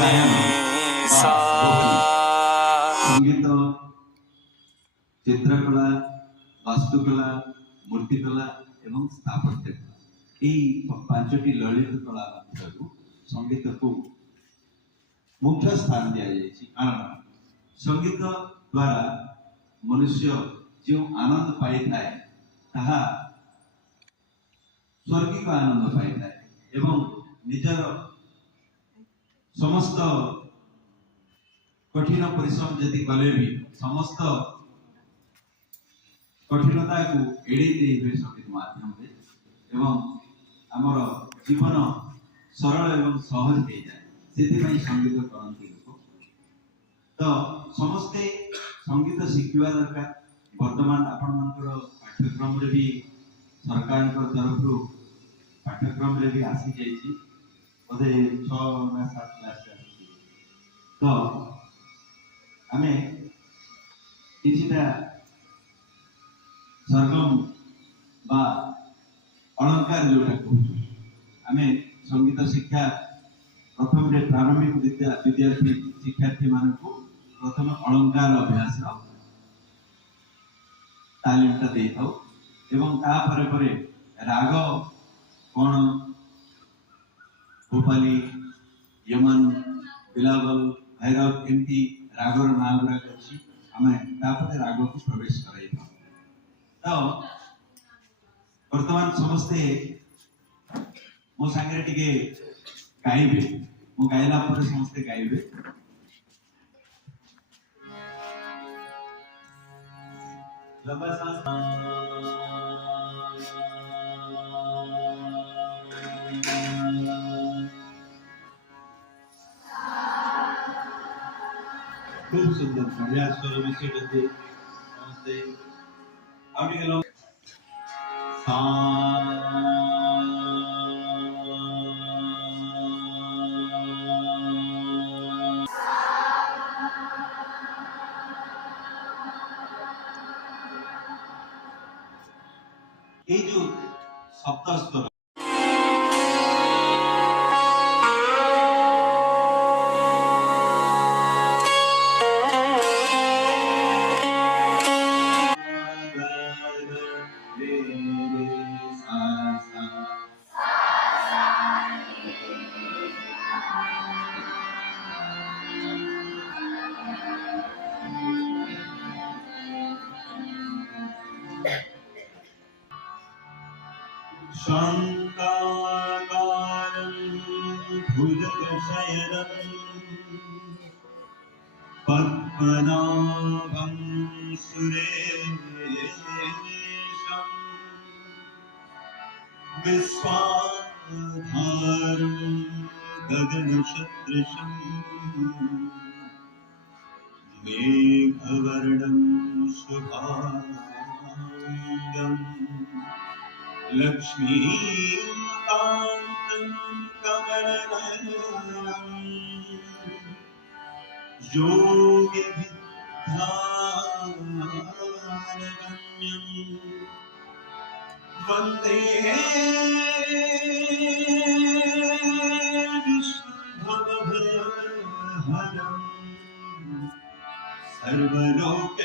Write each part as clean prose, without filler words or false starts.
गायन संगीत चित्रकला वास्तुकला मूर्तिकला एवं स्थापत्य कला पांचटी ललित कला संगीत को मुख्य स्थान दिया कारण संगीत द्वारा मनुष्य जो आनंद पाई थाए ताहा स्वर्गिक आनंद पाई थाए एवं निजर समस्त कठिन परिश्रम यदि कले भी समस्त कठिनता को एड़े हुए संगीत माध्यम एवं आमर जीवन सरल एवं सहज हो जाए से संगीत करती लोग तो समस्ते संगीत शिखा दरकार वर्तमान आपण पाठ्यक्रम भी सरकार तरफ पाठ्यक्रम भी आसी जाइए बोधे 6 ना 7 क्लास तो आम किछिटा सरगम बा अलंकार जोटा कहूँ आम संगीत शिक्षा प्रथम प्रारंभिक विद्यार्थी शिक्षार्थी मान प्रथम अलंकार अभ्यास तालीमटा दे था राग कौन भोपाली यमन बिलावल भैरव एमती रागर ना गुड़ाक अच्छी आम राग को प्रवेश कर तो वर्तमान समस्ते मो सांगे टिके गाइबे मो गाइला पर समस्ते गाइबे लंबा सांस खूब सुंदर बढ़िया स्वर विषय बदले नमस्ते आगे गलो ये जो सप्त स्वर शान्ताकारं भुजगशयनं पद्मनाभं सुरेशं विश्वाधारं गगनसदृशं मेघवर्णं शुभांगं लक्ष्मीकान्तं कमलनयनं योगिभिर्ध्यानगम्यं वन्दे विष्णुभवभयहरं सर्वलोकैकनाथं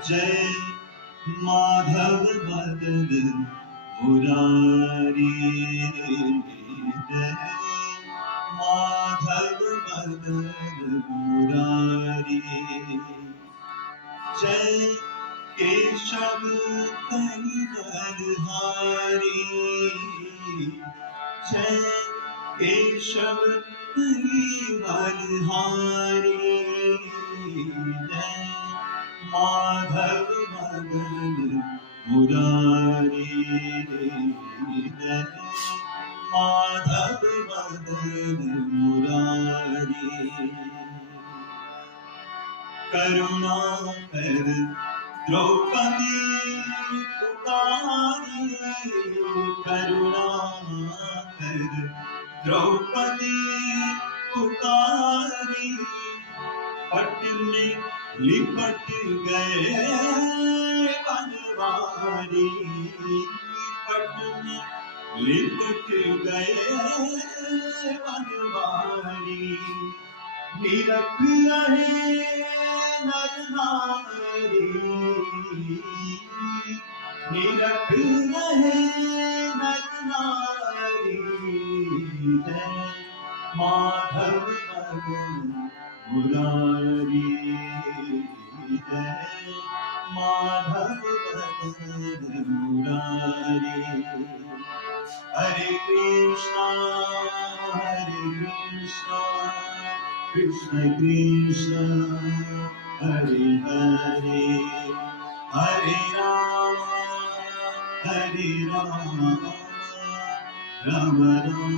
जय माधव मदन मुरारी जय माधव मदन मुरारी जय केशव कलिहारी जय केशव कलिहारी जय माधव मदन मुरारी जय माधव मदन मुरारी करुणा कर द्रौपदी पुकारी करुणा कर द्रौपदी पुकारी पट में लिपट गए बनवारी पटनी लिपट गए वनवारी निरख रहे नर नारी निरख रहे नर नारी जय माधव मदन मुरारी जय माधव मदन मुरारी हरे कृष्णा कृष्ण कृष्ण हरे हरे हरे राम राम राम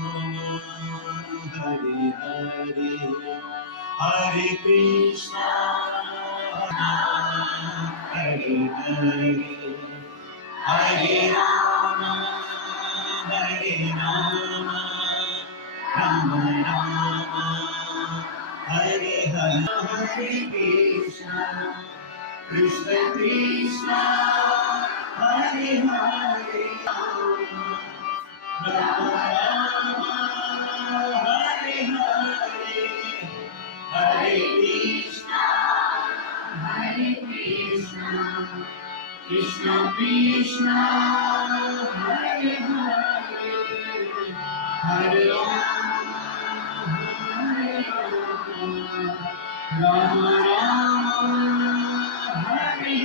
हरे हरे हरे कृष्णा हरे हरे हरे राम राम राम हरे हरे हरे कृष्णा कृष्ण कृष्ण हरे हरे राम राम हरे हरे हरे कृष्णा कृष्ण कृष्ण हरे हरे हरे राम राम हरे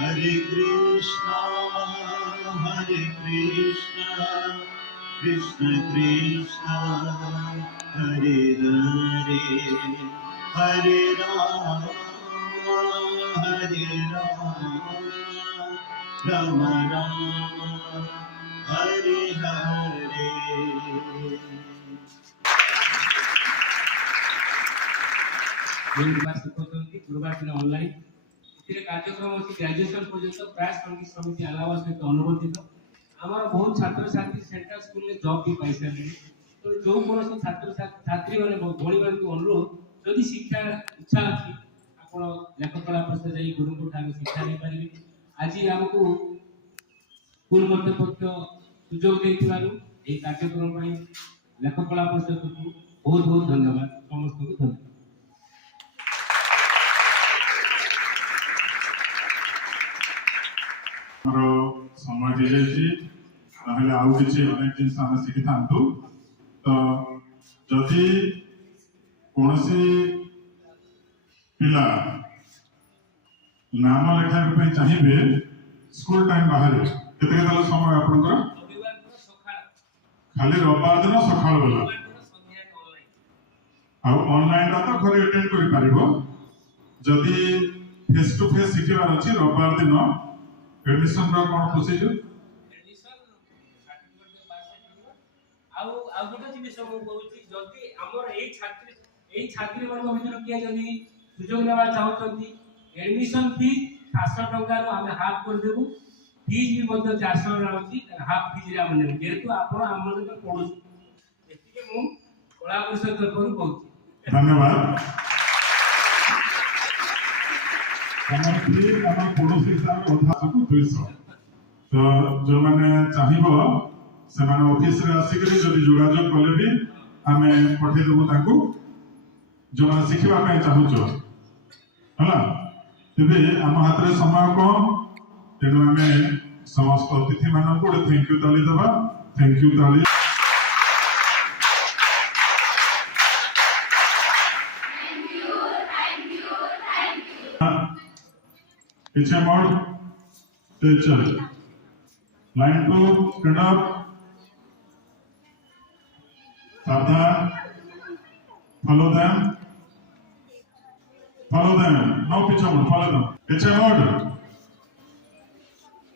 हरे हरे कृष्णा कृष्ण कृष्ण हरे हरे हरे राम राम राम हरे हरे गुरुवार दिन ऑनलाइन कार्यक्रम अच्छी ग्रेजुएशन पर्यटन प्राय संगीत समिति आलावा सहित अनुबंधित आमर बहुत छात्र छात्री सेंट्रल स्कूल में जॉब भी पाई सारे तो जो कौन छात्र छात्री मैंने भोली को अनुरोध जदि शिक्षा इच्छा अच्छी आप लेखकला परिषद जा गुरु शिक्षा नहीं पारे आज आमको स्कूल कर्तृपक्ष सुजोग दे कार्यक्रम लेखकला परिषद को बहुत बहुत धन्यवाद समस्त को धन्यवाद। समय दी जाए आउ कि अनेक जिन शिखी था तो जदि कौन पिला नाम लेखा चाहिए स्कूल टाइम बाहर के समय आप खाली रविवार दिन सका बेला ऑनलाइन तो घर अटेंड कर जदि फेस टू फेस शिखार अच्छी रविवार दिन एडमिशन रो कोन प्रोसीजर एडमिशन सर्टिफिकेट पास आउ आउ गोटे जिनिस हम कहूची जदि हमर एई छात्री मन भितर किया जदि सुजोग लेवा चाहउछंती एडमिशन फी 700 टंका रो हम हाफ कर देबु फीस भी मध्य 400 रहउची हाफ फीस रे हम नेबु जेतु आपण हमर के पडुछ एतिके मु कला परिषद तरफरु कहूची धन्यवाद पड़ोसी हिसाब से 200 तो जो मैंने चाहिए से ऑफिस रे आसिक जोगाजोग कले भी आम पठेदेबू जो मैंने शिखा चाहूच है तेरे आम हाथ में समय कम तेणु आम समस्त अतिथि मान गोटे थैंक यू ताली देवा थैंक यू ताली पीछे मोड़ चल लाइन टू स्टैंड अप सावधान follow them no पीछे मोड़ follow them पीछे मोड़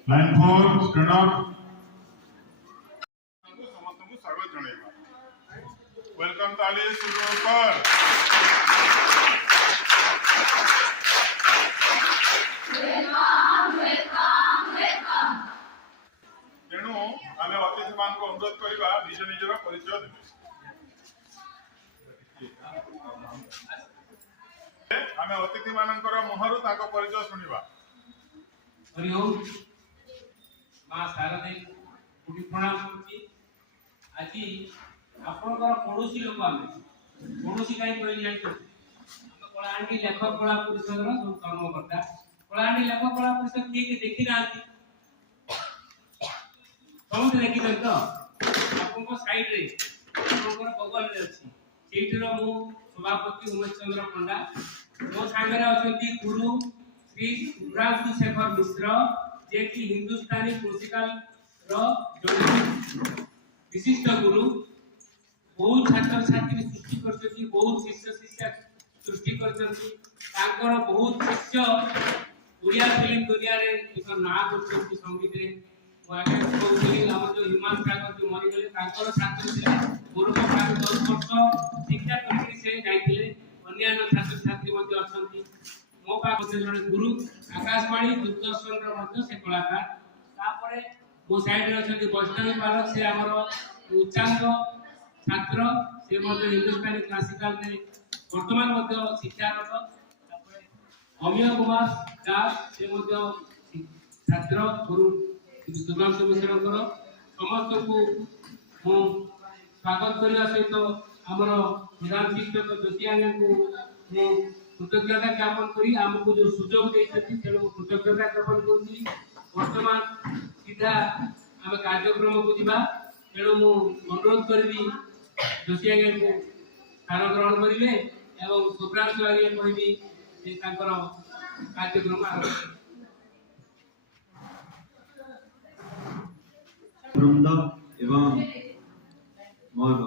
लाइन 4 स्टैंड अप समस्त को स्वागत जणाइबा वेलकम ताली शुरू कर तेणु आम अतिथि मान को अनुरोध करवा निज निजर परिचय देवे आम अतिथि मान मुहर परिचय शुणा हरि ओम माँ शारदे कोटि प्रणाम करुच्ची आज आपणकर पड़ोशी लोक आम पड़ोशी कहीं कहली जानते कलाहांडी लेखक कला परिषद सब कर्मकर्ता कलाहांडी लेखक कला परिषद किए देखी ना समस्त देखी तो आपन साइड रे आपन बगल रे अछि सेठर मु सभापति उमेश चंद्र पंडा मो सांगरे अछंती गुरु श्री सुब्रांशु शेखर मिश्र जे कि हिंदुस्तानी क्लासिकल रो जड़े विशिष्ट गुरु बहुत छात्र छात्री सृष्टि करछथि बहुत शिष्य शिष्या सृष्टि करछथि तांकर बहुत शिष्य ओडिया फिल्म दुनिया रे एक ना करछथि संगीत रे आगे कहूली हम जो हिमांशु सागर जो मरी गले तांकर छात्र थे पूर्व प्राय 10 वर्ष शिक्षा करके से जाइथिले अन्यान्य छात्र छात्री मध्ये अछंती मो पाखते जने गुरु आकाशवाणी दूरदर्शन रो मध्ये से कलाकार तापरे मो साइड रे अछंती वैष्णवी बालक से हमर उच्चांग छात्र से मध्ये हिंदुस्तानी क्लासिकल रे वर्तमान मध्ये शिक्षारत तापरे अमिय कुमार दास से मध्ये छात्र गुरु सुब्रांशु मिश्र समस्त को मु स्वागत करने सहित आमर प्रधान शिक्षक ज्योतिआंग को मु कृतज्ञता ज्ञापन करी आमको जो सुजोग देते तेणु कृतज्ञता ज्ञापन करुँगी वर्तमान सीधा आम कार्यक्रम को जीवा तेणु मु अनुरोध करी ज्योतिआंग को स्थान ग्रहण करेंगे एवं सुब्रांशु आगे कहि कार्यक्रम आरंभ वृंद एवं मोर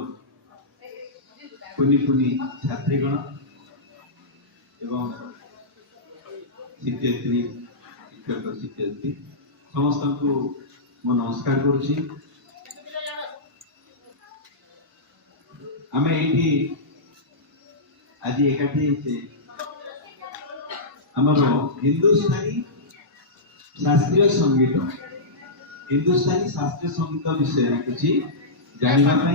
कुनी कुनी छात्रीगण एवं शिक्षयित्री शिक्षक शिक्षयित्री समस्त को मो नमस्कार करुच्ची आम ये आज एकाठी आमर हिंदुस्तानी शास्त्रीय संगीत हिंदुस्तानी शास्त्रीय संगीत विषय किसी जानवा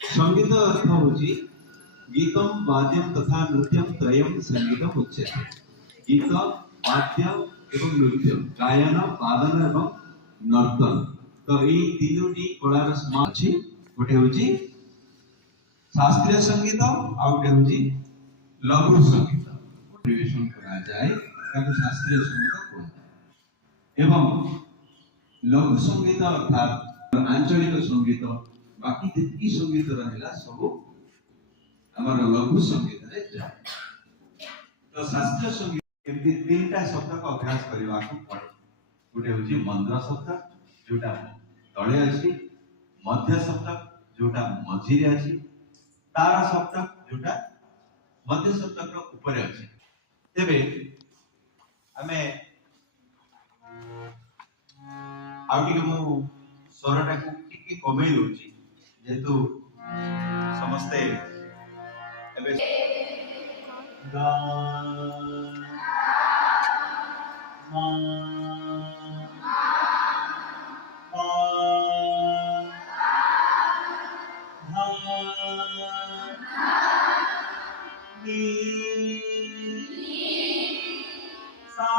संगीत अर्थ होची गीतम वाद्यम तथा नृत्यम त्रयम संगीतम उच्यते गीत वाद्य एवं नृत्य गायन वादन एवं नर्तन तो ये तीनोटी कलार समाज अछि गोटे होची शास्त्रीय संगीत आ गोटे होची लघु संगीत परिवेशन करा जाए ताको शास्त्रीय संगीत कहते एवं लघु संगीत अर्थात आंचलिक संगीत बाकी जितकी संगीत रहिला सब हमर लघु संगीत रे जाए तो शास्त्रीय संगीत केमती तीनटा शब्द को अभ्यास करबा को पड़े गोटे होची मंद्र शब्द जोटा तळे अछि मध्य शब्द जोटा मझी रे अछि तार शब्द जोटा मध्य शब्द रो ऊपर अछि तेबे हमें आउटी को स्वरटा को टिके कमे दोची जेतु समस्ते एबे गा मा पा धा नी सा